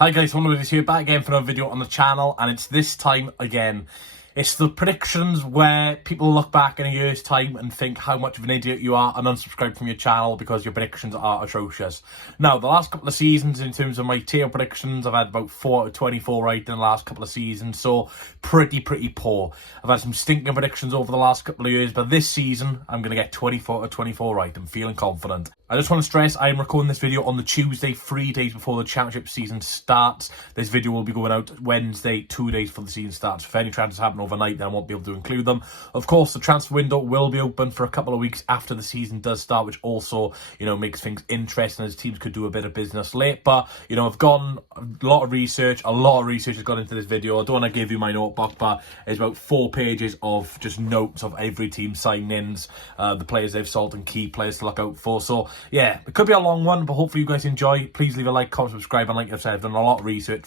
Hi guys, Wonderwood is here back again for another video on the channel, and it's this time again. It's the predictions where people look back in a year's time and think how much of an idiot you are and unsubscribe from your channel because your predictions are atrocious. Now, the last couple of seasons, in terms of my tier predictions, I've had about 4 out of 24 right in the last couple of seasons, so pretty poor. I've had some stinking predictions over the last couple of years, but this season, I'm going to get 24 out of 24 right. I'm feeling confident. I just want to stress, I am recording this video on the Tuesday, 3 days before the championship season starts. This video will be going out Wednesday, 2 days before the season starts. If any transfers happen overnight, then I won't be able to include them. Of course, the transfer window will be open for a couple of weeks after the season does start, which also, makes things interesting as teams could do a bit of business late. But, I've gone a lot of research has gone into this video. I don't want to give you my notebook, but it's about 4 pages of just notes of every team signings, the players they've sold and key players to look out for. So, yeah, it could be a long one, but hopefully you guys enjoy. Please leave a like, comment, subscribe, and like I've said, I've done a lot of research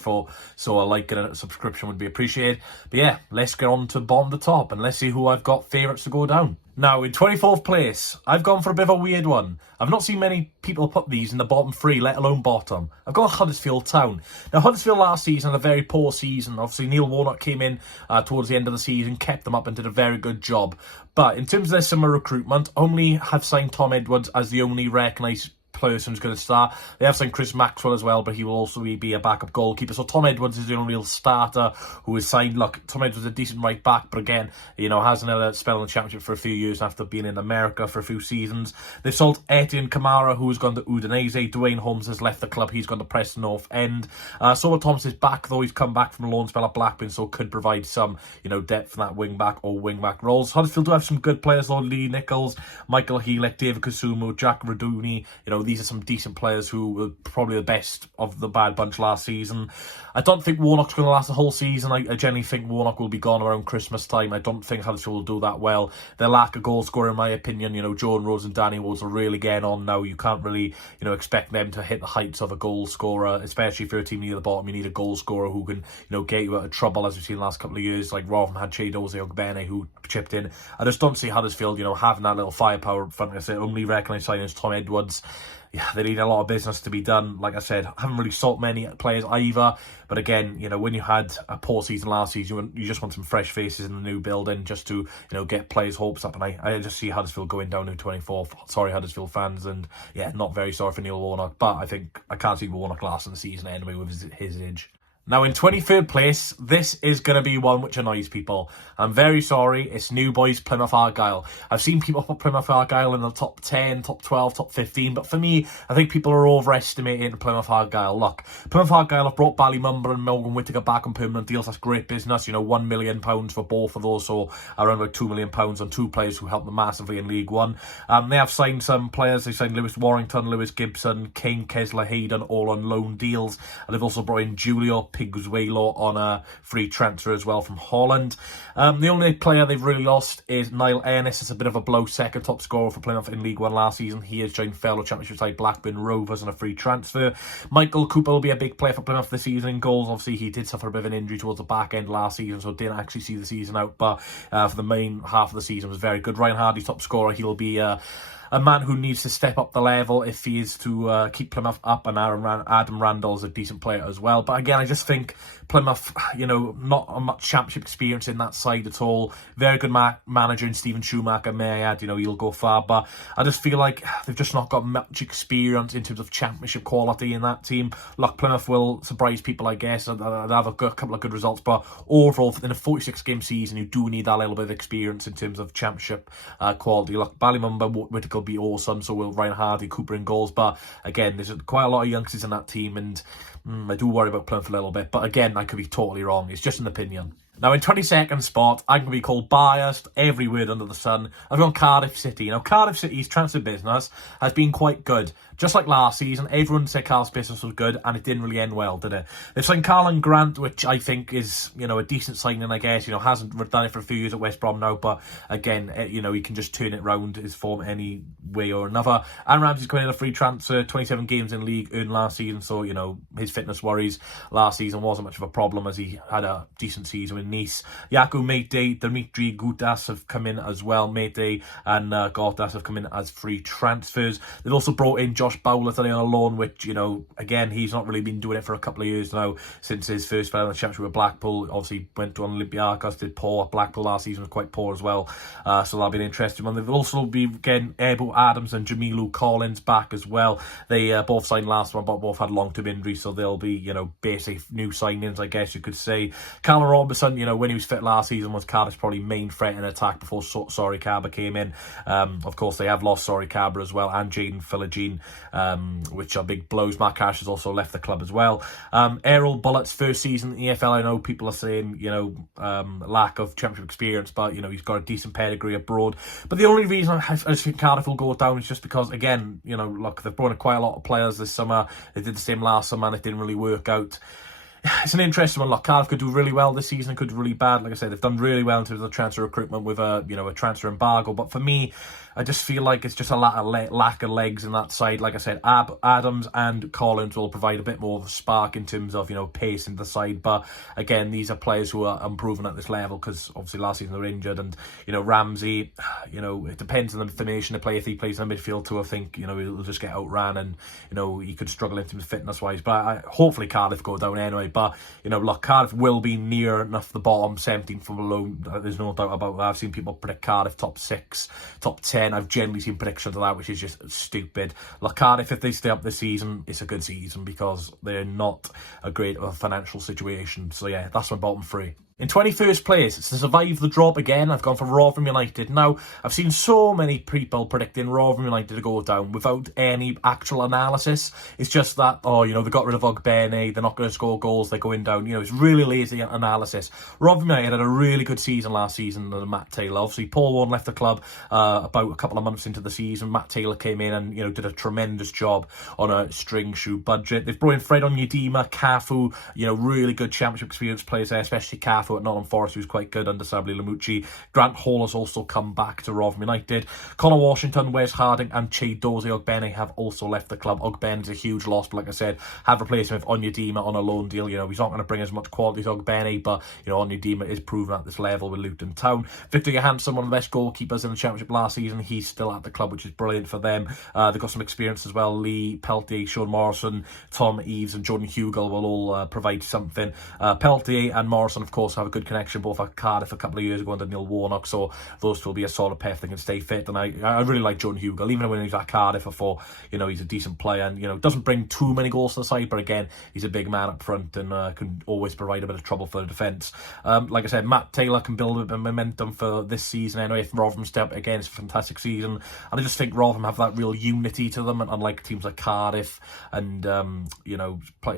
so a like and a subscription would be appreciated. But yeah, let's get on to bottom to top, and let's see who I've got favourites to go down. Now, in 24th place, I've gone for a bit of a weird one. I've not seen many people put these in the bottom 3, let alone bottom. I've got Huddersfield Town. Now, Huddersfield last season had a very poor season. Obviously, Neil Warnock came in towards the end of the season, kept them up and did a very good job. But in terms of their summer recruitment, only have signed Tom Edwards as the only recognised person who's going to start. They have signed Chris Maxwell as well, but he will also be a backup goalkeeper. So Tom Edwards is the only real starter who is signed. Look, Tom Edwards is a decent right back, but again, hasn't had a spell in the championship for a few years after being in America for a few seasons. They've sold Etienne Kamara, who's gone to Udinese. Dwayne Holmes has left the club. He's gone to Preston North End. Solomon Thomas is back, though. He's come back from a loan spell at Blackburn, so could provide some, depth in that wing back or wing back roles. Huddersfield do have some good players, though. Lee Nichols, Michael Heelek, David Kusumu, Jack Raduni. These are some decent players who were probably the best of the bad bunch last season. I don't think Warnock's going to last the whole season. I generally think Warnock will be gone around Christmas time. I don't think Huddersfield will do that well. They lack a goal scorer, in my opinion. Joe and Rose and Danny Rose are really getting on now. You can't really, expect them to hit the heights of a goal scorer, especially if you're a team near the bottom. You need a goal scorer who can, get you out of trouble, as we've seen the last couple of years. Like Rotherham had Chedoze Ogbene, who chipped in. I just don't see Huddersfield, having that little firepower up front. Like I said, only recognised signings Tom Edwards. Yeah, they need a lot of business to be done. Like I said, I haven't really sold many players either. But again, when you had a poor season last season, you just want some fresh faces in the new building just to, get players' hopes up. And I just see Huddersfield going down in 24th. Sorry, Huddersfield fans. And yeah, not very sorry for Neil Warnock. But I can't see Warnock lasting the season anyway with his age. Now, in 23rd place, this is going to be one which annoys people. I'm very sorry, it's new boys Plymouth Argyle. I've seen people put Plymouth Argyle in the top 10, top 12, top 15, but for me, I think people are overestimating Plymouth Argyle. Look, Plymouth Argyle have brought Ballymumba and Morgan Whittaker back on permanent deals. That's great business, £1 million for both of those, so around about £2 million on 2 players who helped them massively in League One. They have signed some players. They signed Lewis Warrington, Lewis Gibson, King, Kesler, Hayden, all on loan deals. And they've also brought in Julio Piguzuelo on a free transfer as well from Holland. The only player they've really lost is Niall Ennis. It's a bit of a blow, second top scorer for Plymouth in League One last season. He has joined fellow Championship side Blackburn Rovers on a free transfer. Michael Cooper will be a big player for Plymouth this season in goals. Obviously, he did suffer a bit of an injury towards the back end last season, so didn't actually see the season out, but for the main half of the season was very good. Ryan Hardy, top scorer. He'll be a man who needs to step up the level if he is to keep Plymouth up, and Adam Randall's a decent player as well. But again, I just think Plymouth, not much championship experience in that side at all. Very good manager in Stephen Schumacher, may I add, he'll go far. But I just feel like they've just not got much experience in terms of championship quality in that team. Look, Plymouth will surprise people, I guess. They'll have a couple of good results. But overall, in a 46-game season, you do need that little bit of experience in terms of championship quality. Look, Ballymumba, Whittaker will be awesome, so will Ryan Hardy, Cooper in goals. But again, there's quite a lot of youngsters in that team, and I do worry about Plymouth a little bit. But again, I could be totally wrong. It's just an opinion. Now, in 22nd spot, I'm going to be called biased, every word under the sun. I've gone Cardiff City. Now, Cardiff City's transfer business has been quite good. Just like last season, everyone said Carl's business was good, and it didn't really end well, did it? They've signed Carlin Grant, which I think is, a decent signing, I guess. Hasn't done it for a few years at West Brom now, but again, he can just turn it round his form any way or another. And Ramsey's coming in a free transfer, 27 games in league earned last season, so, his fitness worries last season wasn't much of a problem, as he had a decent season in Nice. Yaku Mayday, Dimitri Gutas have come in as well. Mayday and Gutas have come in as free transfers. They've also brought in Josh Bowler today on a loan, which, again, he's not really been doing it for a couple of years now since his first spell in the Championship with Blackpool. Obviously went to Olympiacos, did poor. Blackpool last season was quite poor as well, so that'll be an interesting one. They've also been getting Ebo Adams and Jamilu Collins back as well. They both signed last one, but both had long-term injuries, so they'll be, basic new signings, I guess you could say. Callum Robinson, when he was fit last season, was Cardiff's probably main threat in attack before Sorry Cabra came in. Of course, they have lost Sorry Cabra as well, and Jaden Philogene, which are big blows. Matt Cash has also left the club as well. Errol Bullett's first season in the EFL, I know people are saying, lack of championship experience, but, he's got a decent pedigree abroad. But the only reason I just think Cardiff will go down is just because, again, look, they've brought in quite a lot of players this summer. They did the same last summer and it didn't really work out. It's an interesting one. Look, Cardiff could do really well this season, could do really bad. Like I said, they've done really well in terms of the transfer recruitment with a transfer embargo. But for me, I just feel like it's just a lack of legs in that side. Like I said, Adams and Collins will provide a bit more of a spark in terms of, pace in the side. But again, these are players who are improving at this level because obviously last season they were injured. And, Ramsey, it depends on the formation they play. If he plays in the midfield too, I think, he'll just get outran and, he could struggle in terms of fitness-wise. But hopefully Cardiff go down anyway. But, look, Cardiff will be near enough the bottom, 17 from below. There's no doubt about that. I've seen people predict Cardiff top 6, top 10. I've generally seen predictions of that, which is just stupid. Look, Cardiff, if they stay up this season, it's a good season because they're not a great financial situation. So, yeah, that's my bottom 3. In 21st place, to survive the drop again, I've gone for Rotherham United. Now, I've seen so many people predicting Rotherham United to go down without any actual analysis. It's just that, they got rid of Ogbene, they're not going to score goals, they're going down. It's really lazy analysis. Rotherham United had a really good season last season under Matt Taylor. Obviously, Paul Warne left the club about a couple of months into the season. Matt Taylor came in and, did a tremendous job on a string shoe budget. They've brought in Fred Onyedima, Cafu, really good championship experience players there, especially Cafu at Nottingham Forest, who's quite good under Sabri Lamucci. Grant Hall has also come back to Rotherham United. Connor Washington, Wes Harding and Chidozie Ogbene have also left the club. Ogbene's a huge loss, but like I said, have replaced him with Onyedima on a loan deal. He's not going to bring as much quality as Ogbene, but, Onyedima is proven at this level with Luton Town. Victor Johansson, one of the best goalkeepers in the championship last season, he's still at the club, which is brilliant for them. They've got some experience as well. Lee Peltier, Sean Morrison, Tom Eves and Jordan Hugill will all provide something. Peltier and Morrison, of course, have a good connection both at Cardiff a couple of years ago under Neil Warnock, so those two will be a solid pair if they can stay fit. And I really like Jordan Hugill, even when he's at Cardiff. I thought, he's a decent player and, doesn't bring too many goals to the side, but again, he's a big man up front and can always provide a bit of trouble for the defence. Like I said, Matt Taylor can build a bit of momentum for this season anyway. If Rotherham step again, it's a fantastic season. And I just think Rotherham have that real unity to them, and unlike teams like Cardiff and,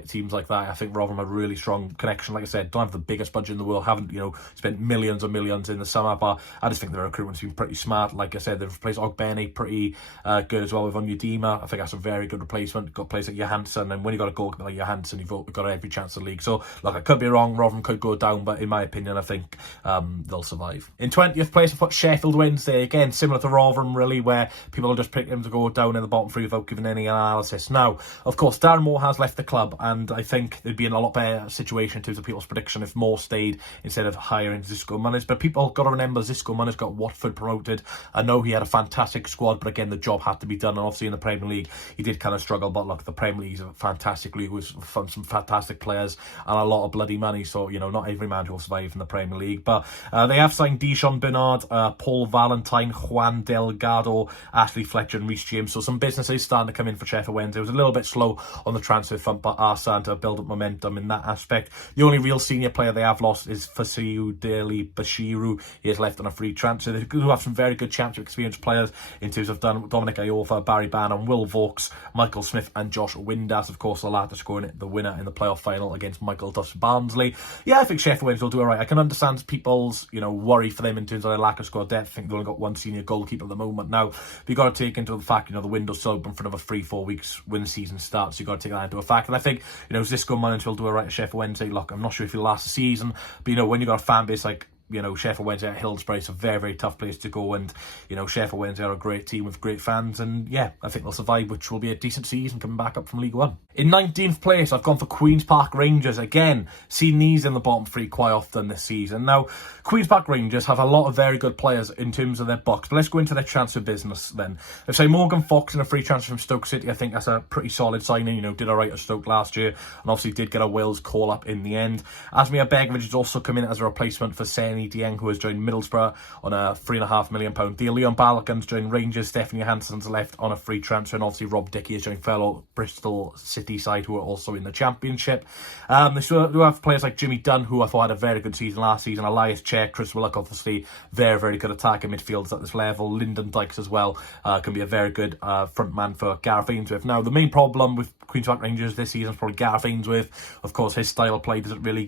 teams like that, I think Rotherham have a really strong connection. Like I said, don't have the biggest budget in the world, haven't, spent millions and millions in the summer, but I just think the recruitment's been pretty smart. Like I said, they've replaced Ogbene pretty good as well with Onyedima. I think that's a very good replacement. Got players like Johansson, and when you got a goalkeeper like Johansson, you've got every chance in the league. So, look, I could be wrong. Rotherham could go down, but in my opinion, I think they'll survive. In 20th place, I've put Sheffield Wednesday. Again, similar to Rotherham, really, where people will just pick them to go down in the bottom 3 without giving any analysis. Now, of course, Darren Moore has left the club, and I think they'd be in a lot better situation in terms of people's prediction if Moore stayed instead of hiring Xisco Munners. But people got to remember, Xisco Munners got Watford promoted. I know he had a fantastic squad, but again, the job had to be done. And obviously in the Premier League, he did kind of struggle. But look, the Premier League is a fantastic league with some fantastic players and a lot of bloody money. So, not every man will survive in the Premier League. But they have signed Dishon Bernard, Paul Valentine, Juan Delgado, Ashley Fletcher and Reece James. So some businesses starting to come in for Sheffield Wednesday. It was a little bit slow on the transfer front, but are starting to build up momentum in that aspect. The only real senior player they have lost is Fasiu Deli Bashiru. He is left on a free transfer. They do have some very good championship experienced players in terms of Dominic Iorfa, Barry Bannon, Will Vokes, Michael Smith and Josh Windass. Of course, the latter scoring the winner in the playoff final against Michael Duff's Barnsley. Yeah, I think Sheffield Wednesday will do alright. I can understand people's, worry for them in terms of their lack of squad depth. I think they've only got one senior goalkeeper at the moment. Now, you've got to take into the fact, the window's still open for another 3-4 weeks when the season starts. You've got to take that into effect. And I think, Xisco Mullins will do alright at Sheffield Wednesday. Look, I'm not sure if he'll last the season, but when you've got a fan base like you know, Sheffield Wednesday at Hillsborough. It's a very, very tough place to go, and, you know, Sheffield Wednesday are a great team with great fans, and yeah, I think they'll survive, which will be a decent season coming back up from League One. In 19th place, I've gone for Queen's Park Rangers. Again, seen these in the bottom three quite often this season. Now, Queen's Park Rangers have a lot of very good players in terms of their books, but let's go into their transfer business then. I'd say Morgan Fox in a free transfer from Stoke City. I think that's a pretty solid signing. You know, did alright at Stoke last year, and obviously did get a Wales call-up in the end. Asmir Begovic has also come in as a replacement for Seni Dieng, who has joined Middlesbrough on a £3.5 million deal. Leon Balogun's joined Rangers. Stephanie Hansen's left on a free transfer, and obviously Rob Dickie has joined fellow Bristol City side, who are also in the Championship. They still do have players like Jimmy Dunn, who I thought had a very good season last season. Elias Chair, Chris Willock, obviously very, very good attacking midfielders at this level. Lyndon Dykes as well can be a very good front man for Gareth Ainsworth. Now, the main problem with Queen's Park Rangers this season is probably Gareth Ainsworth. Of course, his style of play doesn't really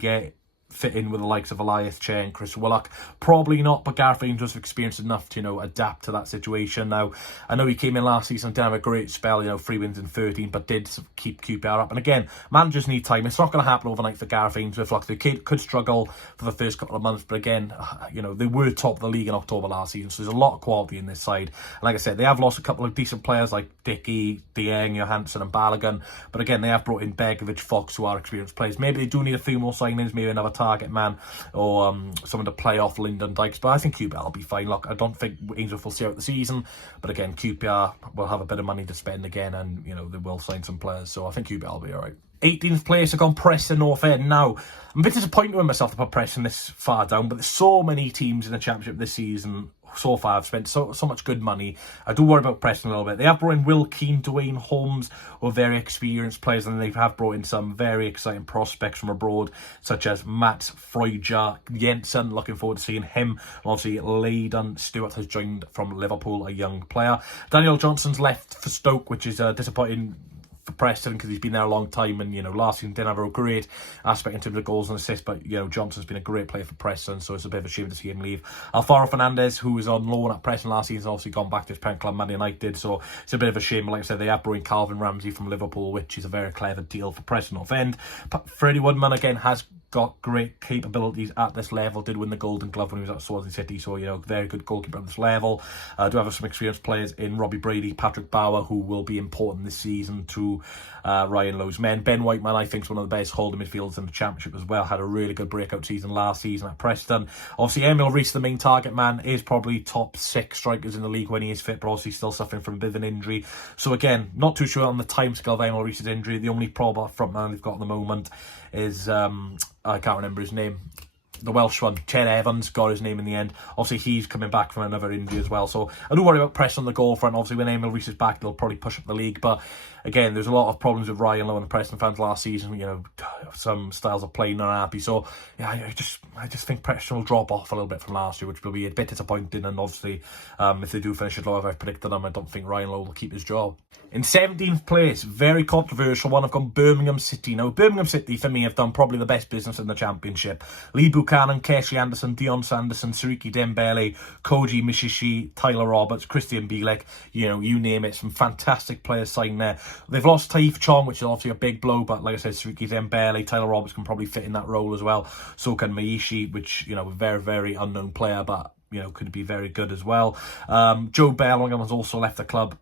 fit in with the likes of Elias Chair and Chris Willock. Probably not, but Gareth Ainsworth's experienced enough to, you know, adapt to that situation. Now, I know he came in last season, didn't have a great spell, you know, 3 wins in 13, but did keep QPR up. And again, managers need time. It's not going to happen overnight for Gareth Ainsworth. Like, they could struggle for the first couple of months, but again, you know, they were top of the league in October last season, so there's a lot of quality in this side. And like I said, they have lost a couple of decent players like Dickey, Dieng, Johansson and Balogun, but again, they have brought in Begovic, Fox, who are experienced players. Maybe they do need a few more signings, maybe another target man, or someone to play off Lyndon Dykes, but I think QPR will be fine. Look, I don't think Ainsworth will see out the season, but again, QPR will have a bit of money to spend again, and, you know, they will sign some players, so I think QPR will be alright. 18th place, I've gone Preston North End. Now, I'm a bit disappointed with myself to put Preston this far down, but there's so many teams in the Championship this season so far have spent so much good money. I do worry about Preston a little bit. They have brought in Will Keane, Dwayne Holmes, who are very experienced players, and they have brought in some very exciting prospects from abroad, such as Matt Freuja Jensen. Looking forward to seeing him. And obviously, Leyden Stewart has joined from Liverpool, a young player. Daniel Johnson's left for Stoke, which is disappointing for Preston, because he's been there a long time, and, you know, last season didn't have a great aspect in terms of goals and assists, but, you know, Johnson's been a great player for Preston, so it's a bit of a shame to see him leave. Alvaro Fernandez, who was on loan at Preston last season, has obviously gone back to his parent club, Man United, so it's a bit of a shame. Like I said, they have brought in Calvin Ramsey from Liverpool, which is a very clever deal for Preston North End. Freddie Woodman, again, has got great capabilities at this level, did win the Golden Glove when he was at Swansea City, so, you know, very good goalkeeper at this level. Do have some experienced players in Robbie Brady, Patrick Bauer, who will be important this season to Ryan Lowe's men. Ben Whiteman, I think, is one of the best holding midfielders in the Championship as well, had a really good breakout season last season at Preston. Obviously, Emil Rees, the main target man, is probably top 6 strikers in the league when he is fit, but obviously still suffering from a bit of an injury. So again, not too sure on the timescale of Emil Rees' injury. The only proper front man they've got at the moment is I can't remember his name. The Welsh one, Ched Evans, got his name in the end. Obviously, he's coming back from another injury as well. So I do worry about Preston on the goal front. Obviously, when Emil Rees is back, they'll probably push up the league. But again, there's a lot of problems with Ryan Lowe and the Preston fans last season. You know, some styles of play not happy. So yeah, I just think Preston will drop off a little bit from last year, which will be a bit disappointing. And obviously, if they do finish as low as I've predicted them, I don't think Ryan Lowe will keep his job. In 17th place, very controversial one, I've gone Birmingham City. Now, Birmingham City, for me, have done probably the best business in the Championship. Lee Buchanan, Keshi Anderson, Dion Sanderson, Sariki Dembele, Koji Mishishi, Tyler Roberts, Christian Bielek, you know, you name it, some fantastic players signed there. They've lost Taif Chong, which is obviously a big blow, but like I said, Sariki Dembele, Tyler Roberts can probably fit in that role as well. So can Maishi, which, you know, a very, very unknown player, but, you know, could be very good as well. Joe Bellingham has also left the club.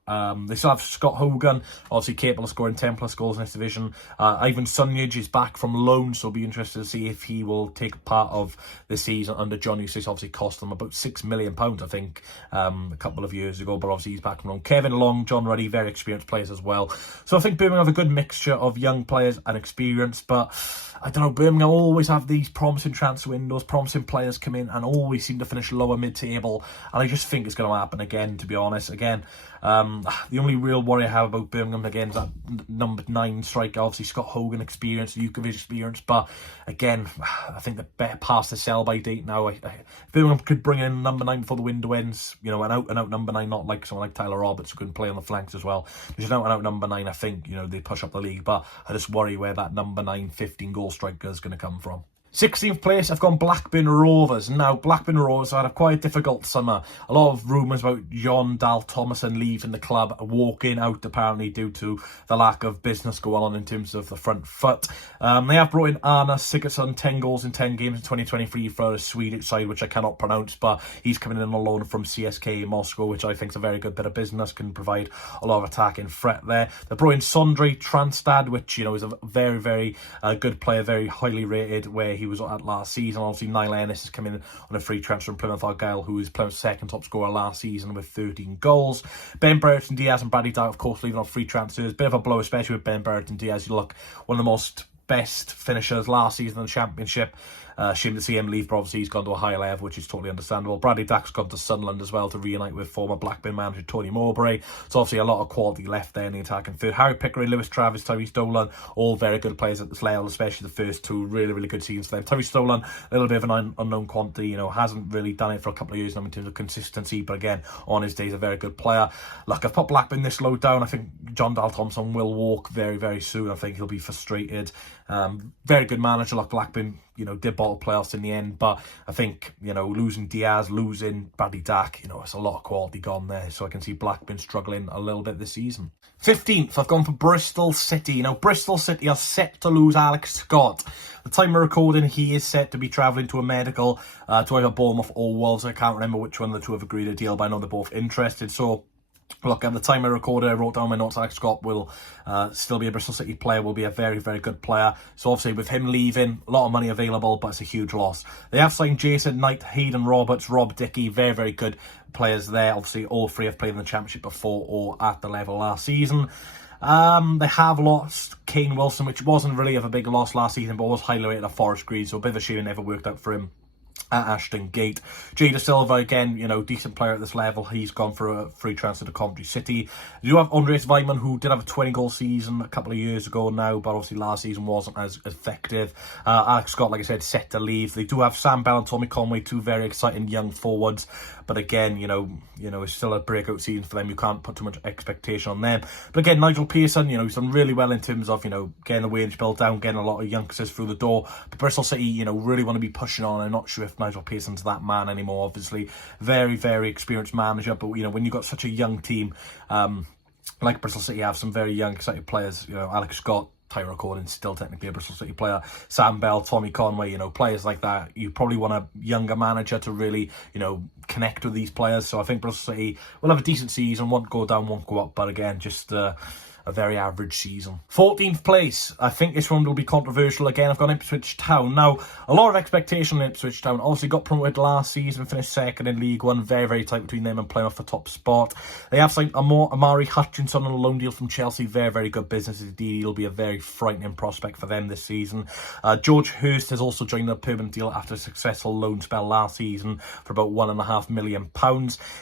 They still have Scott Hogan, obviously capable of scoring 10 plus goals in this division. Ivan Sunjic is back from loan, so I'll be interested to see if he will take part of the season under John Eustace. Obviously cost them about £6 million, I think, a couple of years ago, but obviously he's back from loan. Kevin Long, John Ruddy, very experienced players as well. So I think Birmingham have a good mixture of young players and experience, but I don't know, Birmingham always have these promising transfer windows, promising players come in and always seem to finish lower mid-table, and I just think it's going to happen again, to be honest. Again, the only real worry I have about Birmingham, again, is that number 9 striker. Obviously, Scott Hogan experience, Jukovic experience, but again, I think they're better past the sell-by date now. Birmingham could bring in number 9 before the window ends, you know, an out-and-out number 9, not like someone like Tyler Roberts who can play on the flanks as well. There's an out-and-out number 9, I think, you know, they push up the league, but I just worry where that number 9, 15-goal striker is going to come from. 16th place, I've gone Blackburn Rovers. Now, Blackburn Rovers had a quite difficult summer. A lot of rumours about John Dal Thomason leaving the club, walking out apparently due to the lack of business going on in terms of the front foot. They have brought in Arne Sigurdsson, 10 goals in 10 games in 2023 for a Swedish side, which I cannot pronounce, but he's coming in on loan from CSKA Moscow, which I think is a very good bit of business, can provide a lot of attacking threat there. They brought in Sondre Transtad, which, is a very, very good player, very highly rated, where he was at last season. Obviously, Niall Ennis is coming in on a free transfer from Plymouth Argyle, who was Plymouth's second top scorer last season with 13 goals. Ben Brereton Diaz and Bradley Dowd, of course, leaving on free transfers. Bit of a blow, especially with Ben Brereton Diaz. You look, one of the most best finishers last season in the Championship. Shame to see him leave, but obviously he's gone to a higher level, which is totally understandable. Bradley Dack's gone to Sunderland as well to reunite with former Blackburn manager Tony Mowbray. So obviously a lot of quality left there in the attacking third. Harry Pickering, Lewis Travis, Tyrese Dolan, all very good players at this level, especially the first two. Really, really good seasons for them. Tyrese Dolan, a little bit of an unknown quantity, hasn't really done it for a couple of years now in terms of consistency, but again, on his day, he's a very good player. Look, I've put Blackburn this low down. I think John Dal Thompson will walk very, very soon. I think he'll be frustrated. Very good manager. Like Blackburn, did bottle playoffs in the end, but I think, losing Diaz, losing Bradley Dack, it's a lot of quality gone there, so I can see Blackburn struggling a little bit this season. 15th, I've gone for Bristol City. Now, Bristol City are set to lose Alex Scott. The time of recording, he is set to be travelling to a medical to either Bournemouth or Wolves. I can't remember which one of the two have agreed a deal, but I know they're both interested, so look, at the time I recorded, I wrote down my notes. Alex Scott will still be a Bristol City player, will be a very, very good player. So obviously with him leaving, a lot of money available, but it's a huge loss. They have signed Jason Knight, Hayden Roberts, Rob Dickey, very, very good players there. Obviously all three have played in the Championship before or at the level last season. They have lost Kane Wilson, which wasn't really of a big loss last season, but was highly rated at Forest Green, so a bit of a shame it never worked out for him at Ashton Gate. Jay Da Silva, again, decent player at this level. He's gone for a free transfer to Coventry City. You have Andreas Weimann, who did have a 20-goal season a couple of years ago now, but obviously last season wasn't as effective. Alex Scott, like I said, set to leave. They do have Sam Bell and Tommy Conway, two very exciting young forwards, but again, it's still a breakout season for them. You can't put too much expectation on them. But again, Nigel Pearson, he's done really well in terms of, getting the wage bill down, getting a lot of youngsters through the door. But Bristol City, really want to be pushing on. I'm not sure if Nigel Pearson's that man anymore. Obviously, very, very experienced manager. But, when you've got such a young team, like Bristol City have some very young, excited players, Alex Scott, Tyro Corden, still technically a Bristol City player, Sam Bell, Tommy Conway, players like that. You probably want a younger manager to really, connect with these players. So I think Bristol City will have a decent season, won't go down, won't go up, but again, just a very average season. 14th place, I think this one will be controversial again. I've got Ipswich Town. Now, a lot of expectation in Ipswich Town. Obviously got promoted last season, finished second in League One. Very, very tight between them and Plymouth for top spot. They have signed Amari Hutchinson on a loan deal from Chelsea. Very, very good business indeed. He'll be a very frightening prospect for them this season. George Hurst has also joined a permanent deal after a successful loan spell last season for about £1.5 million.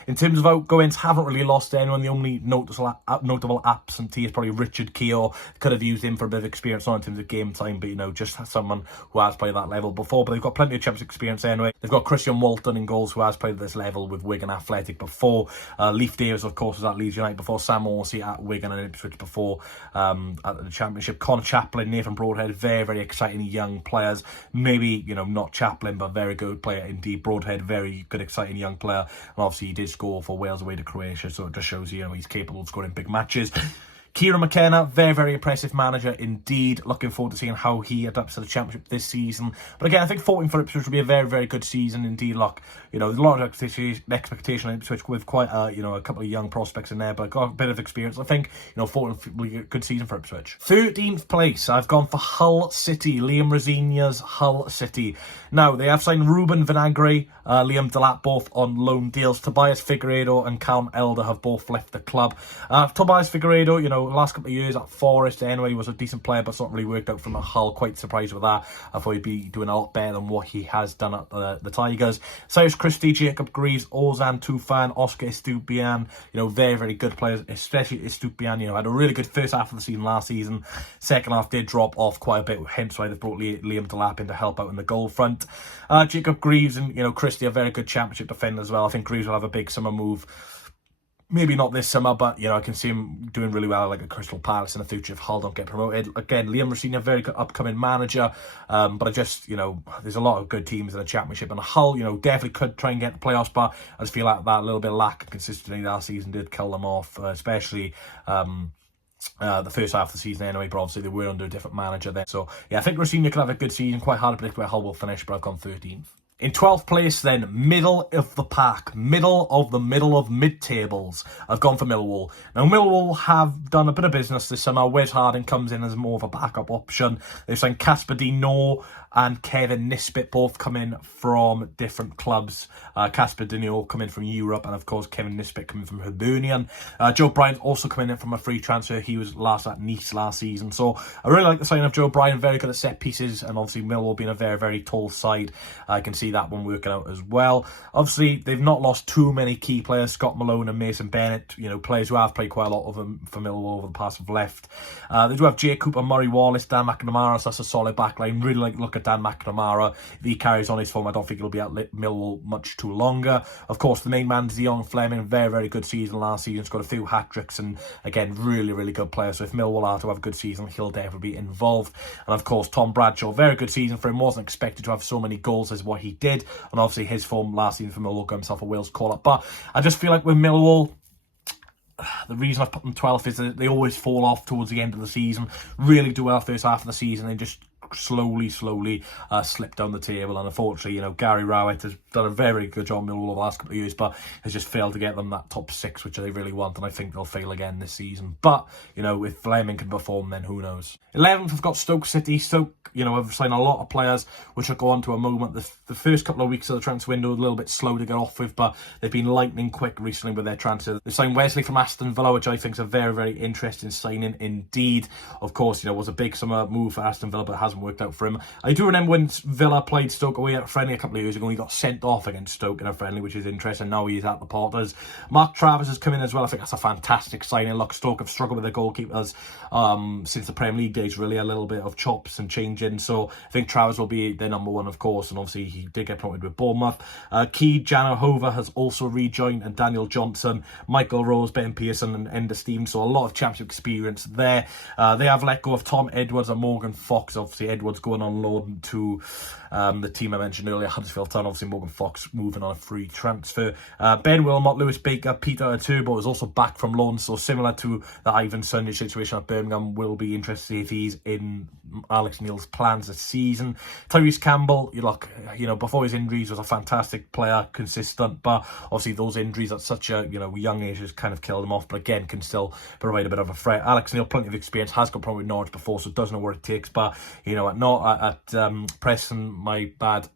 In terms of outgoings, haven't really lost anyone. The only notable absentee is probably Richard Keogh. Could have used him for a bit of experience, not in terms of game time, but just someone who has played that level before. But they've got plenty of Championship experience anyway. They've got Christian Walton in goals, who has played at this level with Wigan Athletic before. Leif Davis, of course, was at Leeds United before. Sam Horsey at Wigan and Ipswich before at the Championship. Connor Chaplin, Nathan Broadhead, very, very exciting young players. Maybe, not Chaplin, but very good player indeed. Broadhead, very good, exciting young player. And obviously he did score for Wales away to Croatia, so it just shows he's capable of scoring big matches. Kieran McKenna, very, very impressive manager indeed. Looking forward to seeing how he adapts to the Championship this season. But again, I think 14 for Ipswich will be a very, very good season indeed. There's a lot of expectation in Ipswich with quite a couple of young prospects in there, but got a bit of experience. I think, 14 will be a good season for Ipswich. 13th place, I've gone for Hull City. Liam Rosenior's Hull City. Now, they have signed Ruben Vinagre, Liam Delap, both on loan deals. Tobias Figueiredo and Callum Elder have both left the club. Tobias Figueiredo, last couple of years at Forest anyway, was a decent player, but it's not really worked out from Hull. Quite surprised with that. I thought he'd be doing a lot better than what he has done at the Tigers. Cyrus Christie, Jacob Greaves, Ozan Tufan, Oscar Estupiñán, very, very good players, especially Estupiñán, had a really good first half of the season last season. Second half did drop off quite a bit, hence why they've brought Liam Delap in to help out in the goal front. Jacob Greaves and, Christie are very good Championship defenders as well. I think Greaves will have a big summer move Maybe not this summer, but, I can see him doing really well like a Crystal Palace in the future if Hull don't get promoted. Again, Liam Rosenior, very good upcoming manager, but I just, there's a lot of good teams in the Championship, and Hull, definitely could try and get the playoffs, but I just feel like that little bit of lack of consistency last season did kill them off, especially the first half of the season anyway, but obviously they were under a different manager then. So, yeah, I think Rosenior could have a good season. Quite hard to predict where Hull will finish, but I've gone 13th. In 12th place then, middle of the pack, middle of mid-tables, I've gone for Millwall. Now, Millwall have done a bit of business this summer. Wes Harding comes in as more of a backup option. They've signed Casper Dino and Kevin Nisbet, both come in from different clubs. Casper Dino coming from Europe, and of course Kevin Nisbet coming from Hibernian. Joe Bryan also coming in from a free transfer. He was last at Nice last season. So I really like the signing of Joe Bryan, very good at set pieces, and obviously Millwall being a very, very tall side, I can see that one working out as well. Obviously, they've not lost too many key players. Scott Malone and Mason Bennett, players who have played quite a lot of them for Millwall over the past have left. They do have Jay Cooper, Murray Wallace, Dan McNamara, so that's a solid backline. Really like look at Dan McNamara. If he carries on his form, I don't think he'll be at Millwall much too longer. Of course, the main man is Dion Fleming. Very, very good season last season. He's got a few hat-tricks and, again, really, really good player. So if Millwall are to have a good season, he'll definitely be involved. And, of course, Tom Bradshaw, very good season for him. Wasn't expected to have so many goals as what he did. And, obviously, his form last season for Millwall got himself a Wales call-up. But I just feel like with Millwall, the reason I've put them 12th is that they always fall off towards the end of the season. Really do well first half of the season and just slowly slip down the table. And unfortunately, Gary Rowett has done a very good job in Millwall over the last couple of years, but has just failed to get them that top 6, which they really want, and I think they'll fail again this season. But, if Fleming can perform, then who knows. 11th, we've got Stoke City. Stoke, have signed a lot of players, which I'll go on to a moment. The first couple of weeks of the transfer window, a little bit slow to get off with, but they've been lightning quick recently with their transfer. They signed Wesley from Aston Villa, which I think is a very, very interesting signing indeed. Of course, was a big summer move for Aston Villa, but it hasn't worked out for him. I do remember when Villa played Stoke away at a friendly a couple of years ago, he got sent off against Stoke in a friendly, which is interesting. Now he's at the Potters. Mark Travers has come in as well. I think that's a fantastic signing. Look, Stoke have struggled with their goalkeepers since the Premier League days, really. A little bit of chops and changing. So I think Travers will be their number one, of course, and obviously he did get promoted with Bournemouth. Keith Janahova has also rejoined, and Daniel Johnson, Michael Rose, Ben Pearson, and Ender Stevens. So a lot of championship experience there. They have let go of Tom Edwards and Morgan Fox. Obviously, Edwards going on loan to the team I mentioned earlier, Huddersfield Town. Obviously, Morgan Fox moving on a free transfer. Ben Wilmot, Lewis Baker, Peter Turbo is also back from loan. So similar to the Ivan Sunday situation at Birmingham, will be interested to see if he's in Alex Neil's plans this season. Tyrese Campbell, before his injuries was a fantastic player, consistent, but obviously those injuries at such a young age has kind of killed him off, but again can still provide a bit of a threat. Alex Neil, plenty of experience, has got promoted with Norwich before, so does know what it takes, but at Preston, my bad,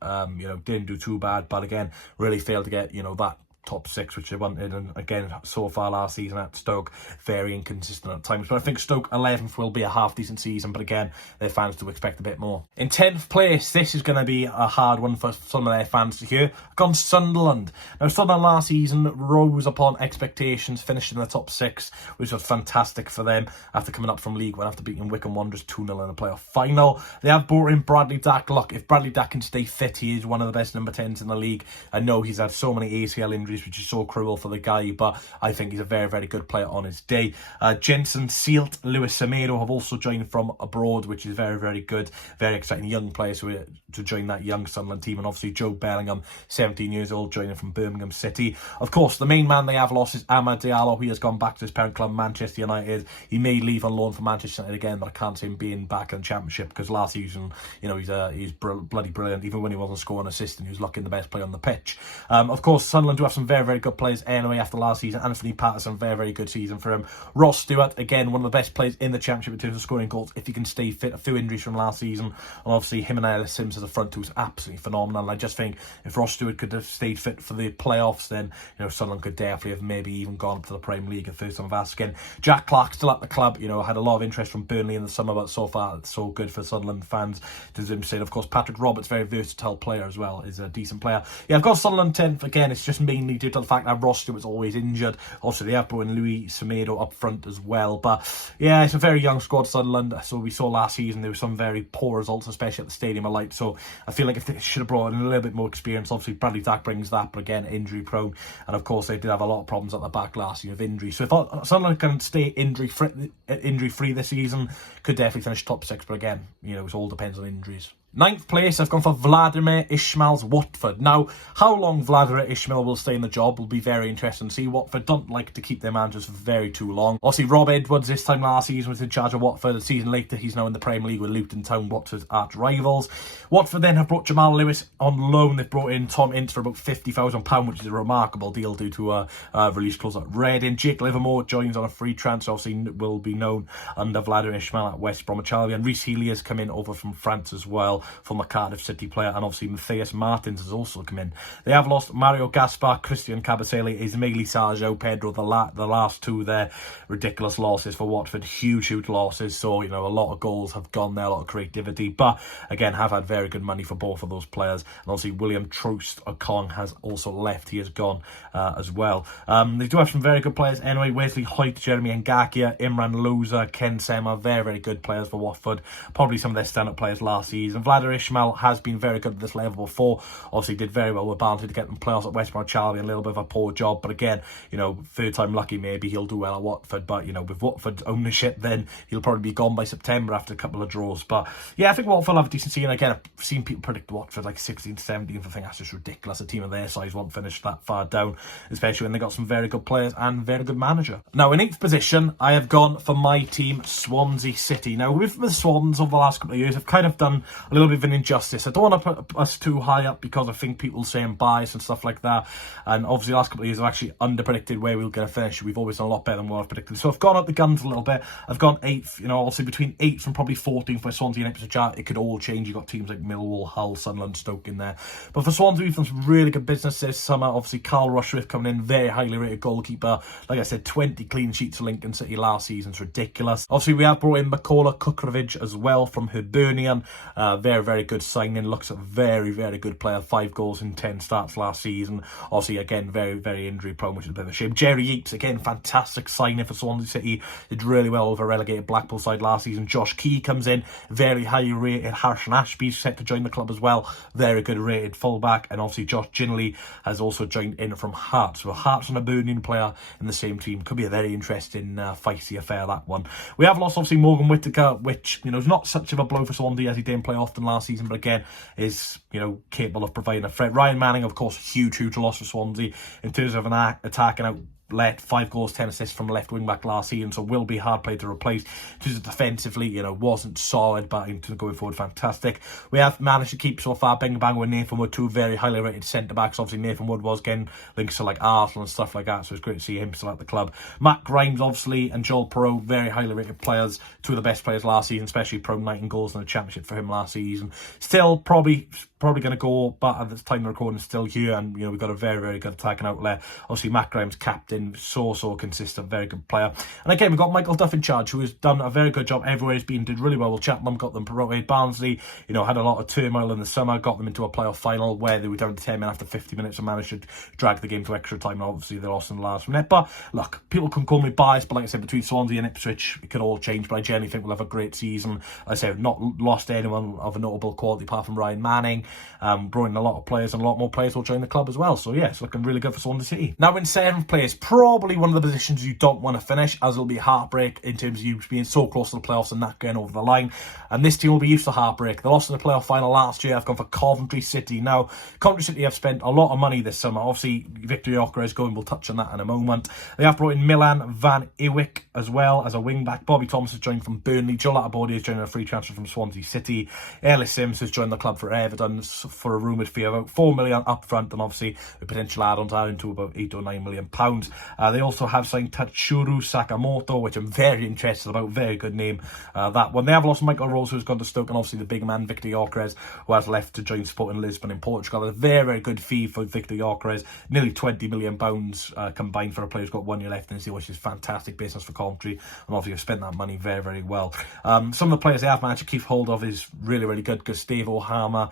didn't do too bad, but again really failed to get that top 6 which they wanted, and again so far last season at Stoke very inconsistent at times. But I think Stoke 11th will be a half decent season, but again their fans do expect a bit more. In 10th place, this is going to be a hard one for some of their fans to hear. I've gone Sunderland. Now Sunderland last season rose upon expectations, finished in the top 6, which was fantastic for them after coming up from League One after beating Wycombe Wanderers 2-0 in the playoff final. They have brought in Bradley Dack. Look, if Bradley Dack can stay fit, he is one of the best number 10s in the league. I know he's had so many ACL injuries, which is so cruel for the guy, but I think he's a very, very good player on his day. Jensen Sealt, Lewis Semedo have also joined from abroad, which is very, very good. Very exciting young players to join that young Sunderland team. And obviously Joe Bellingham, 17 years old, joining from Birmingham City. Of course, the main man they have lost is Amad Diallo. He has gone back to his parent club, Manchester United. He may leave on loan for Manchester United again, but I can't see him being back in the Championship because last season, he's bloody brilliant. Even when he wasn't scoring assists, he was looking the best player on the pitch. Of course, Sunderland do have some very, very good players anyway after last season. Anthony Patterson, very, very good season for him. Ross Stewart, again, one of the best players in the Championship in terms of scoring goals if he can stay fit. A few injuries from last season, and obviously him and Ellis Sims as a front two is absolutely phenomenal. And I just think if Ross Stewart could have stayed fit for the playoffs, then Sunderland could definitely have maybe even gone up to the Premier League at first time of asking. Jack Clark still at the club, had a lot of interest from Burnley in the summer, but so far it's so good for Sunderland fans to him say. Of course, Patrick Roberts, very versatile player as well, is a decent player. Yeah, I've got Sunderland 10th. Again, it's just mainly mainly due to the fact that Ross Stewart was always injured. Also, they have brought in Louis Semedo up front as well. But yeah, it's a very young squad, Sunderland. So we saw last season there were some very poor results, especially at the Stadium of Light. So I feel like if they should have brought in a little bit more experience, obviously Bradley Dack brings that, but again, injury prone. And of course, they did have a lot of problems at the back last year of injury. So if Sunderland can stay injury free this season, could definitely finish top 6. But again, you know, it all depends on injuries. 9th place, I've gone for Vladimir Ismail's Watford. Now, how long Vladimir Ismail will stay in the job will be very interesting to see. Watford don't like to keep their managers for very too long. Obviously, Rob Edwards this time last season was in charge of Watford. A season later, he's now in the Premier League with Luton Town, Watford's arch rivals. Watford then have brought Jamal Lewis on loan. They've brought in Tom Ince for about £50,000, which is a remarkable deal due to a release clause at Reading. Jake Livermore joins on a free transfer, obviously will be known under Vladimir Ismail at West Bromwich Albion. Reece Healy has come in over from France as well, from a Cardiff City player, and obviously Matthias Martins has also come in. They have lost Mario Gaspar, Christian Cabasele, Ismaili Sergio Pedro, the last two there. Ridiculous losses for Watford, huge losses. So, you know, a lot of goals have gone there, a lot of creativity, but again, have had very good money for both of those players. And obviously William Trost Okong has also left. He has gone as well. They do have some very good players anyway. Wesley Hoyt, Jeremy Ngakia, Imran Louza, Ken Sema, very good players for Watford. Probably some of their stand-up players last season. Vladimir Ismail has been very good at this level before. Obviously did very well with Barnsley to get them playoffs at West Bromwich Albion. A little bit of a poor job, but again, you know, third time lucky, maybe he'll do well at Watford. But you know, with Watford's ownership, then he'll probably be gone by September after a couple of draws. But yeah, I think Watford will have a decent season. Again, I've seen people predict Watford like 16th, 17th. I think that's just ridiculous. A team of their size won't finish that far down, especially when they got some very good players and very good manager. Now in 8th position, I have gone for my team, Swansea City. Now with the Swans over the last couple of years, I've kind of done a little bit of an injustice. I don't want to put us too high up because I think people say I'm biased and stuff like that. And obviously the last couple of years I've actually under-predicted where we were going to finish. We've always done a lot better than what I've predicted. So I've gone up the guns a little bit. I've gone 8th, you know, obviously between 8th and probably 14th for Swansea and Ipswich Town. It could all change. You've got teams like Millwall, Hull, Sunderland, Stoke in there. But for Swansea, we've done some really good business this summer. Obviously Carl Rushworth coming in, very highly rated goalkeeper. Like I said, 20 clean sheets for Lincoln City last season. It's ridiculous. Obviously we have brought in Makola Kukrovic as well from Hibernian. Very good signing. Looks a very good player. 5 goals in 10 starts last season. Obviously, again, very injury prone, which is a bit of a shame. Jerry Yeats, again, fantastic signing for Swansea City. Did really well over relegated Blackpool side last season. Josh Key comes in, very highly rated. Harrison Ashby's set to join the club as well. Very good rated fullback. And obviously, Josh Ginley has also joined in from Hearts. So Hearts and a Burning player in the same team. Could be a very interesting, feisty affair, that one. We have lost, obviously, Morgan Whittaker, which, you know, is not such of a blow for Swansea as he didn't play often last season, but again, is, you know, capable of providing a threat. Ryan Manning, of course, huge loss for Swansea in terms of an attacking outlet. 5 goals, 10 assists from left wing back last season, so will be hard play to replace. Just defensively, you know, wasn't solid, but going forward, fantastic. We have managed to keep so far Bengabango and Nathan Wood, 2 very highly rated centre backs. Obviously, Nathan Wood was getting links to like Arsenal and stuff like that, so it's great to see him still at the club. Matt Grimes, obviously, and Joel Perot, very highly rated players, 2 of the best players last season, especially Perot, 19 goals in the Championship for him last season. Still probably going to go, but at the time of recording, still here, and you know, we've got a very good attacking outlet. Obviously, Matt Grimes, captain, so consistent, very good player. And again, we've got Michael Duff in charge, who has done a very good job everywhere he's been. Did really well with Cheltenham, got them promoted. Barnsley, you know, had a lot of turmoil in the summer, got them into a playoff final where they were down to 10 men after 50 minutes and managed to drag the game to extra time. And obviously, they lost in the last minute. But look, people can call me biased, but like I said, between Swansea and Ipswich, it could all change. But I generally think we'll have a great season. Like I said, not lost anyone of a notable quality apart from Ryan Manning. Brought in a lot of players, and a lot more players will join the club as well. So yeah, it's looking really good for Swansea City. Now in 7th place, probably one of the positions you don't want to finish, as it'll be heartbreak in terms of you being so close to the playoffs and not getting over the line. And this team will be used to heartbreak. They lost in the playoff final last year. I've gone for Coventry City. Now, Coventry City have spent a lot of money this summer. Obviously, Victor Yoker is going. We'll touch on that in a moment. They have brought in Milan Van Iwick as well as a wing-back. Bobby Thomas has joined from Burnley. Joe Latabody has joined a free transfer from Swansea City. Ellis Sims has joined the club for Everton for a rumoured fee of about £4 million up front, and obviously the potential add-ons are into about £8 or £9 million. They also have signed Tatsuro Sakamoto, which I'm very interested about. Very good name, that one. They have lost Michael Rose, who's gone to Stoke, and obviously the big man, Victor Gyökeres, who has left to join Sporting Lisbon in Portugal. A very, very good fee for Victor Gyökeres. Nearly £20 million combined for a player who's got 1 year left in his deal, which is fantastic business for Coventry. And obviously have spent that money very, very well. Some of the players they have managed to keep hold of is really, really good. Gustavo Hammer,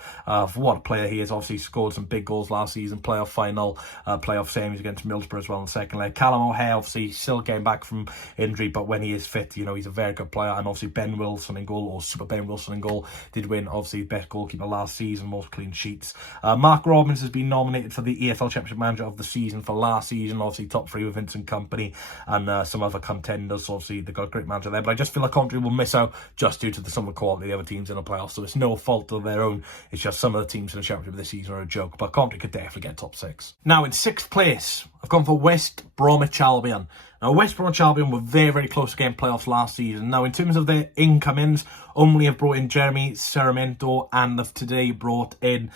what a player he is. Obviously scored some big goals last season. Playoff final, playoff semis against Middlesbrough as well in the second leg. Callum O'Hare, obviously still getting back from injury, but when he is fit, he's a very good player. And obviously Ben Wilson in goal, or Super Ben Wilson in goal, did win obviously best goalkeeper last season, most clean sheets. Mark Robbins has been nominated for the EFL Championship Manager of the Season for last season, obviously top 3 with Vincent Kompany and some other contenders. So obviously they've got a great manager there, but I just feel like Coventry will miss out just due to some of the quality of the other teams in the playoffs. So it's no fault of their own, it's just some of the teams in the Championship this season are a joke, but Coventry could definitely get top 6. Now in 6th place, I've gone for West Bromwich Albion. Now, West Bromwich Albion were very, very close to getting playoffs last season. Now, in terms of their incomings, only have brought in Jeremy Ceramento and have today brought in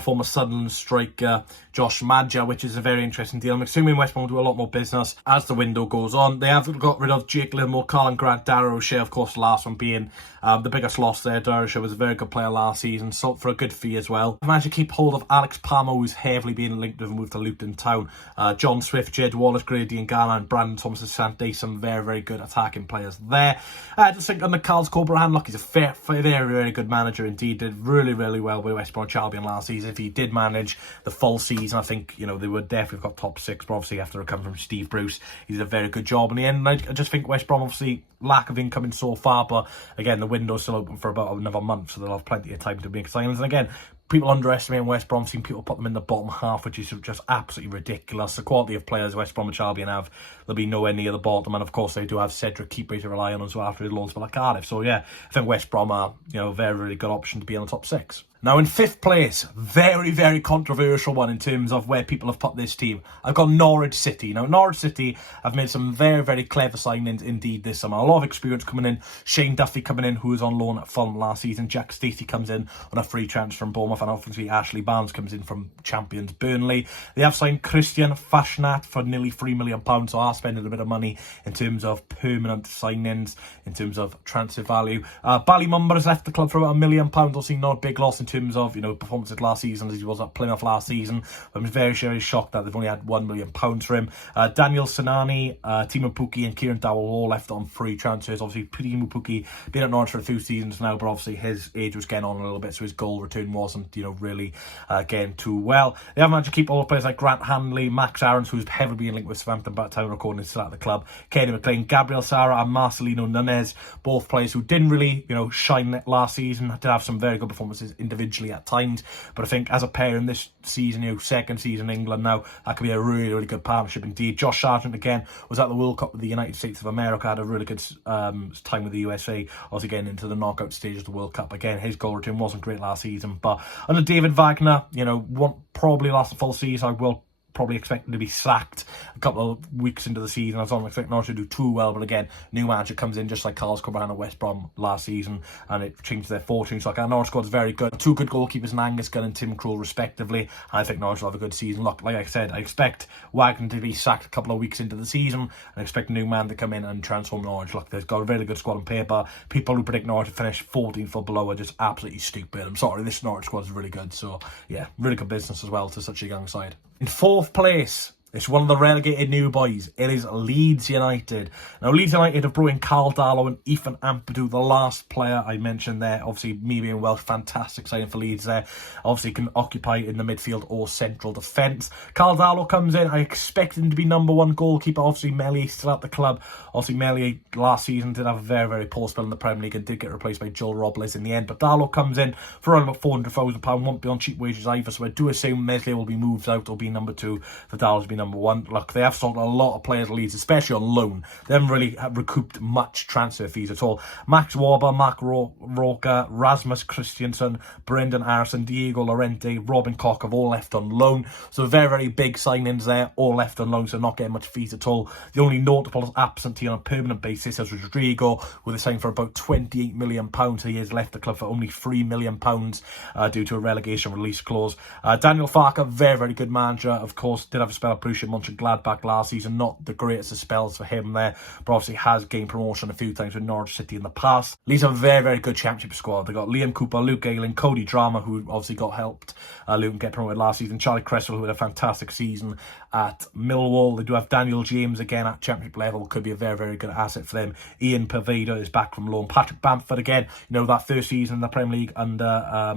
former Sunderland striker Josh Madja, which is a very interesting deal. I'm assuming West Brom will do a lot more business as the window goes on. They have got rid of Jake Livermore, Carlin Grant, Darragh O'Shea, of course, the last one being the biggest loss there. Darragh O'Shea was a very good player last season, sold for a good fee as well. I've managed to keep hold of Alex Palmer, who's heavily being linked with a move to Luton Town. John Swift, Jed Wallace, Grady and Gala and Brandon Thomas Asante, some very, very good attacking players there. I just think under Carlos Cobrahan, look, he's a very, very good manager indeed. Did really, really well with West Bromwich Albion last season. If he did manage the full season, I think, they would definitely have got top 6, but obviously after coming from Steve Bruce, he did a very good job in the end. I just think West Brom, obviously, lack of incoming so far, but again, the window's still open for about another month, so they'll have plenty of time to make signings. And again, people underestimate West Brom, seen people put them in the bottom half, which is just absolutely ridiculous. The quality of players West Bromwich Albion have, they'll be nowhere near the bottom, and of course they do have Cedric Keeper to rely on as well after his loans for Cardiff. So yeah, I think West Brom are a very, very good option to be in the top 6. Now in 5th place, very, very controversial one in terms of where people have put this team. I've got Norwich City. Now Norwich City have made some very, very clever signings indeed this summer. A lot of experience coming in. Shane Duffy coming in, who was on loan at Fulham last season. Jack Stacey comes in on a free transfer from Bournemouth, and obviously Ashley Barnes comes in from champions Burnley. They have signed Christian Fashnat for nearly £3 million, so are spending a bit of money in terms of permanent signings, in terms of transfer value. Ballymumba has left the club for about £1 million, obviously not a big loss in terms of performances last season as he was at Plymouth last season. I'm very, very shocked that they've only had £1 million for him. Daniel Sinani, Timu Pukki and Kieran Dowell all left on free transfers. Obviously Timu Pukki been at Norwich for a few seasons now, but obviously his age was getting on a little bit, so his goal return wasn't really getting too well. They have managed to keep all the players like Grant Hanley, Max Aarons, who's heavily being linked with Southampton, but time recording is still at the club, Kenny McLean, Gabriel Sara and Marcelino Nunez, both players who didn't really shine last season. Did have some very good performances individually at times, but I think as a pair in this season, second season in England now, that could be a really, really good partnership indeed. Josh Sargent again was at the World Cup with the United States of America, had a really good time with the USA, also getting into the knockout stage of the World Cup. Again, his goal return wasn't great last season, but under David Wagner, won't probably last a full season. I will probably expect him to be sacked a couple of weeks into the season. I was not expecting Norwich to do too well, but again, new manager comes in just like Carlos Cobrahan at West Brom last season, and it changed their fortunes. So our Norwich squad is very good. 2 good goalkeepers in Angus Gunn and Tim Krul respectively, and I think Norwich will have a good season. Look, like I said, I expect Wagner to be sacked a couple of weeks into the season, and I expect a new man to come in and transform Norwich. Look, they've got a really good squad on paper. People who predict Norwich to finish 14th or below are just absolutely stupid. I'm sorry, this Norwich squad is really good. So yeah, really good business as well to such a young side. In 4th place, it's one of the relegated new boys. It is Leeds United. Now, Leeds United have brought in Carl Darlow and Ethan Ampadu, the last player I mentioned there. Obviously, me being Welsh, fantastic signing for Leeds there. Obviously, can occupy in the midfield or central defence. Carl Darlow comes in. I expect him to be number 1 goalkeeper. Obviously, Melly still at the club. Obviously, Melly last season did have a very, very poor spell in the Premier League and did get replaced by Joel Robles in the end. But Darlow comes in for around about £400,000. Won't be on cheap wages either. So I do assume Mesley will be moved out or be number 2 for Darlow to be number 1. Look, they have sold a lot of players at Leeds, especially on loan. They haven't really recouped much transfer fees at all. Max Warber, Mark Roca, Rasmus Christiansen, Brendan Harrison, Diego Lorente, Robin Koch have all left on loan. So very, very big signings there, all left on loan, so not getting much fees at all. The only notable absentee on a permanent basis is Rodrigo, with a sign for about £28 million. He has left the club for only £3 million due to a relegation release clause. Daniel Farker, very, very good manager, of course, did have a spell at Borussia Mönchengladbach last season. Not the greatest of spells for him there, but obviously has gained promotion a few times with Norwich City in the past. Leeds have a very, very good championship squad. They've got Liam Cooper, Luke Ayling, Cody Drama, who obviously got helped Luton get promoted last season, Charlie Cresswell, who had a fantastic season at Millwall. They do have Daniel James again at championship level, could be a very, very good asset for them. Ian Paveda is back from loan. Patrick Bamford again, that first season in the Premier League under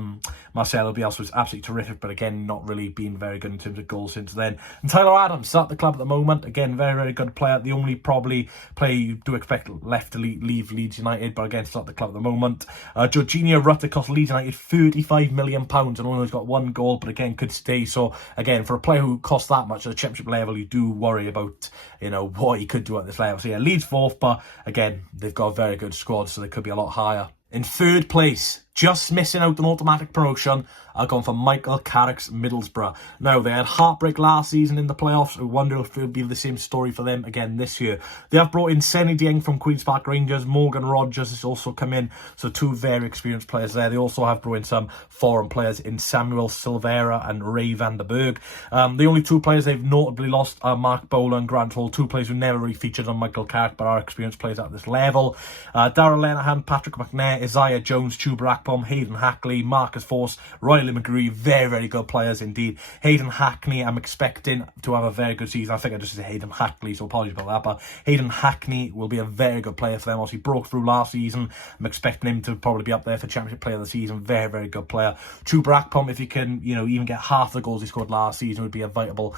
Marcelo Bielsa was absolutely terrific, but again, not really been very good in terms of goals since then. And Tyler Adams at the club at the moment, again, very, very good player. The only probably player you do expect left to leave Leeds United, but again, still at the club at the moment. Jorginho Rutter cost Leeds United £35 million and only has got one goal, but again, could stay. So again, for a player who costs that much at the championship level, you do worry about, what he could do at this level. So yeah, Leeds fourth, but again, they've got a very good squad, so they could be a lot higher. In third place, just missing out on automatic promotion, I've gone for Michael Carrick's Middlesbrough. Now, they had heartbreak last season in the playoffs. I wonder if it'll be the same story for them again this year. They have brought in Senny Dieng from Queen's Park Rangers. Morgan Rogers has also come in, so two very experienced players there. They also have brought in some foreign players in Samuel Silvera and Ray van der Berg. The only two players they've notably lost are Mark Bowler and Grant Hall, two players who never really featured on Michael Carrick, but are experienced players at this level. Darrell Lenihan, Patrick McNair, Isaiah Jones, Chuba Akpom, Hayden Hackley, Marcus Force, Riley McGree, very, very good players indeed. Hayden Hackney, I'm expecting to have a very good season. I think I just said Hayden Hackley, so apologies about that, but Hayden Hackney will be a very good player for them. Obviously broke through last season. I'm expecting him to probably be up there for Championship Player of the Season. Very, very good player. Chuba Akpom, if he can, even get half the goals he scored last season, would be a vital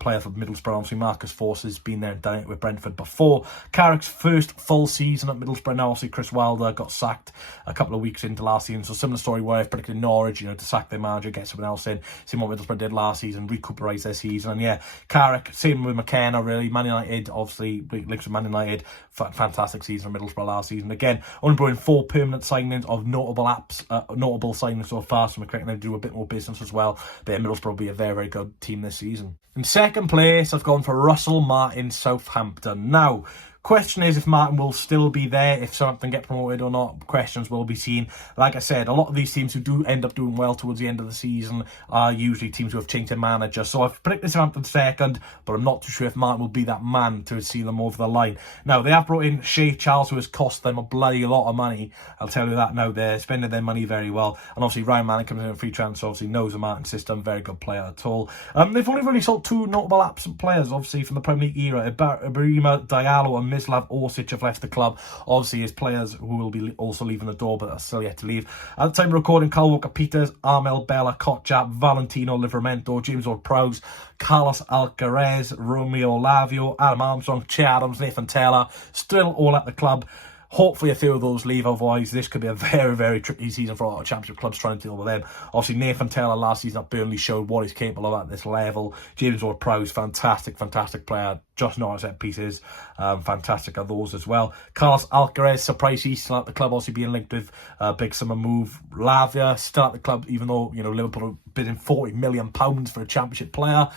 player for Middlesbrough. Obviously Marcus Force has been there and done it with Brentford before. Carrick's first full season at Middlesbrough now. Obviously Chris Wilder got sacked a couple of weeks into last season, so similar story where I've predicted Norwich, to sack their manager, get someone else in, same what Middlesbrough did last season, recuperate their season. And yeah, Carrick, same with McKenna really. Man United, obviously links with Man United, fantastic season for Middlesbrough last season. Again, only brought in 4 permanent signings of notable signings so far, so I'm expecting them to do a bit more business as well. But yeah, Middlesbrough will be a very, very good team this season. In second place, I've gone for Russell Martin, Southampton. Now, question is if Martin will still be there, if Southampton get promoted or not. Questions will be seen. Like I said, a lot of these teams who do end up doing well towards the end of the season are usually teams who have changed their manager. So I've predicted Southampton second, but I'm not too sure if Martin will be that man to see them over the line. Now, they have brought in Shea Charles, who has cost them a bloody lot of money. I'll tell you that now. They're spending their money very well. And obviously, Ryan Manning comes in a free transfer, obviously knows the Martin system. Very good player at all. They've only really sold 2 notable absent players, obviously, from the Premier League era. Ibrahima Diallo and Mislav Orsic have left the club. Obviously, his players who will be also leaving the door, but are still yet to leave. At the time of recording, Kyle Walker-Peters, Armel Bella, Kotchap, Valentino Livramento, James Ward-Prowse, Carlos Alcaraz, Romeo Lavio, Adam Armstrong, Che Adams, Nathan Taylor, still all at the club. Hopefully a few of those leave, otherwise this could be a very, very tricky season for a lot of championship clubs trying to deal with them. Obviously Nathan Taylor last season at Burnley showed what he's capable of at this level. James Ward-Prowse, fantastic player. Just not set pieces, fantastic are those as well. Carlos Alcaraz, surprise he's still at the club, obviously being linked with a big summer move. Lavia still at the club, even though Liverpool are bidding £40 million for a championship player.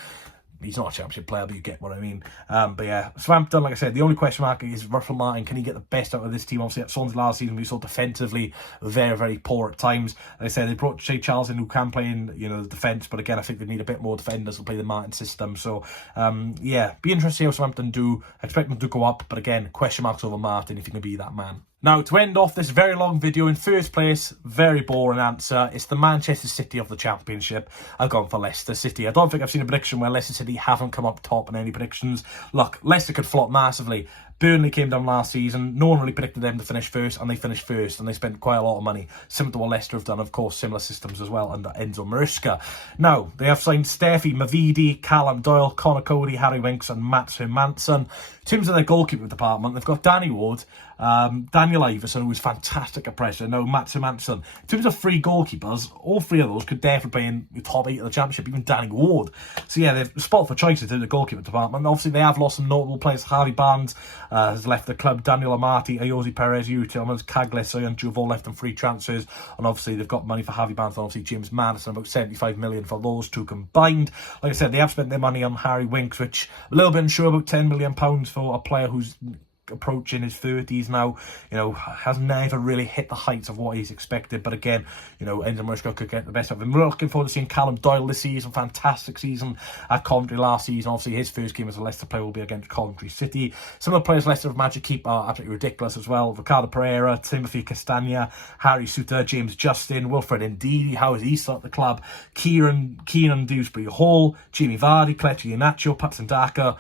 He's not a championship player, but you get what I mean. But yeah, Southampton, like I said, the only question mark is Russell Martin. Can he get the best out of this team? Obviously, at Swans last season, we saw defensively very, very poor at times. Like I said, they brought Shea Charles in, who can play in the defence, but again, I think they need a bit more defenders to play the Martin system. So yeah, be interested to see how Southampton do. I expect them to go up, but again, question marks over Martin if he can be that man. Now, to end off this very long video, in first place, very boring answer, it's the Manchester City of the Championship. I've gone for Leicester City. I don't think I've seen a prediction where Leicester City haven't come up top in any predictions. Look, Leicester could flop massively. Burnley came down last season. No one really predicted them to finish first, and they finished first, and they spent quite a lot of money. Similar to what Leicester have done, of course, similar systems as well under Enzo Maresca. Now, they have signed Steffi Mavidi, Callum Doyle, Connor Cody, Harry Winks, and Mats Hermansson. In terms of their goalkeeping department, they've got Danny Ward, Daniel Iverson, who was fantastic at pressure. Now, Mats Hermansson. In terms of 3 goalkeepers, all 3 of those could definitely play in the top 8 of the Championship, even Danny Ward. So yeah, they've spot for choice in terms of the goalkeeping department. Obviously, they have lost some notable players. Harvey Barnes has left the club. Daniel Amati, Ayoze Perez, Yuri Tillmans, Cagley, and Juve all left on free transfers. And obviously, they've got money for Harvey Barnes and obviously James Maddison, about 75 million for those 2 combined. Like I said, they have spent their money on Harry Winks, which I'm a little bit unsure about £10 million for a player who's approaching his 30s now, you know, has never really hit the heights of what he's expected. But again, you know, Enzo Maresca could get the best of him. We're looking forward to seeing Callum Doyle this season. Fantastic season at Coventry last season. Obviously, his first game as a Leicester player will be against Coventry City. Some of the players Leicester have managed to keep are absolutely ridiculous as well. Ricardo Pereira, Timothy Castagna, Harry Suter, James Justin, Wilfred Ndidi. How has he started the club? Keenan Dewsbury Hall, Jamie Vardy, Kelechi Iheanacho, Patson Daka.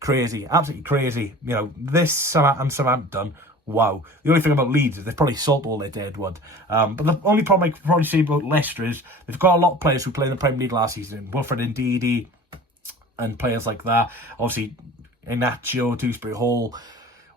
Crazy, absolutely crazy. You know, this Southampton, wow. The only thing about Leeds is they've probably sold all their dead wood. But the only problem I could probably say about Leicester is they've got a lot of players who played in the Premier League last season. Wilfred Ndidi and players like that. Obviously, Iheanacho, Dewsbury Hall.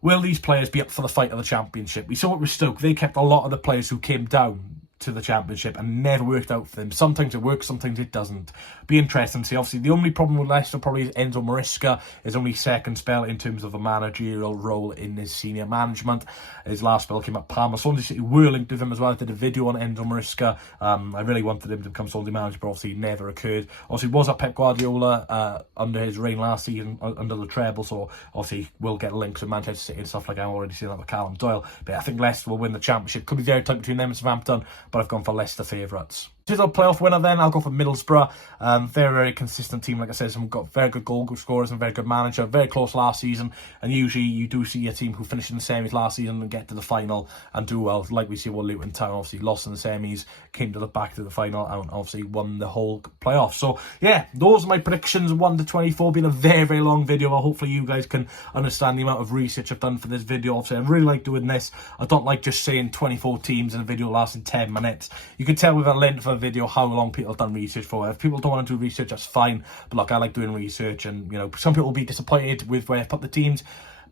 Will these players be up for the fight of the Championship? We saw it with Stoke. They kept a lot of the players who came down to the Championship and never worked out for them. Sometimes it works, sometimes it doesn't. Be interesting to see. Obviously, the only problem with Leicester probably is Enzo Maresca, his only second spell in terms of a managerial role in his senior management. His last spell came at Parma. Swansea City were linked with him as well. I did a video on Enzo Maresca. I really wanted him to become Swansea manager, but obviously it never occurred. Obviously, was at Pep Guardiola under his reign last season, under the treble, so obviously we'll get links with Manchester City and stuff like that. I've already seen that with Callum Doyle. But I think Leicester will win the Championship. Could be very tight between them and Southampton, but I've gone for Leicester favourites. Here's our playoff winner then. I'll go for Middlesbrough. Very, very consistent team. Like I said, some got very good goal scorers and very good manager. Very close last season. And usually you do see a team who finished in the semis last season and get to the final and do well. Like we see with Luton Town, obviously lost in the semis, came to the back to the final and obviously won the whole playoff. So yeah, those are my predictions. 1 to 24. Been a very, very long video, but hopefully you guys can understand the amount of research I've done for this video. Obviously, I really like doing this. I don't like just saying 24 teams in a video lasting 10 minutes. You can tell with a length of a video how long people have done research for. If people don't want to do research, that's fine. But look, I like doing research, and you know, some people will be disappointed with where I put the teams,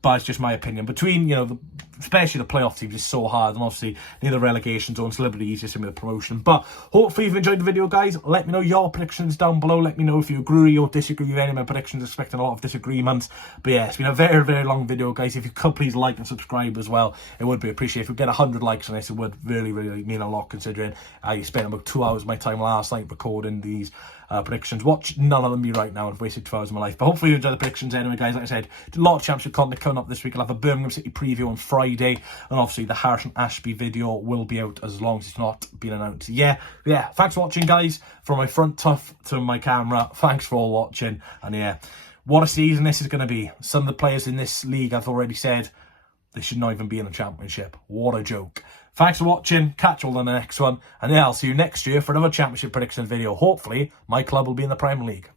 but it's just my opinion. Between, you know, especially the playoff teams is so hard, and obviously near the relegation zone, it's a little bit easier to with the promotion. But hopefully you've enjoyed the video, guys. Let me know your predictions down below. Let me know if you agree or disagree with any of my predictions. Expecting a lot of disagreements. But yeah, it's been a very, very long video, guys. If you could please like and subscribe as well, it would be appreciated. If we get 100 likes on this, it would really, really mean a lot, considering I spent about 2 hours of my time last night recording these predictions. Watch none of them be right now. I've wasted 2 hours of my life. But hopefully you enjoy the predictions anyway, guys. Like I said, a lot of championship content coming up this week. I'll have a Birmingham City preview on Friday, and obviously the Harrison Ashby video will be out as long as it's not been announced. Yeah, thanks for watching, guys. From my front tough to my camera, thanks for all watching. And yeah, what a season this is going to be. Some of the players in this league, I've already said, they should not even be in the Championship. What a joke. Thanks for watching. Catch you all in the next one. And yeah, I'll see you next year for another Championship prediction video. Hopefully, my club will be in the Premier League.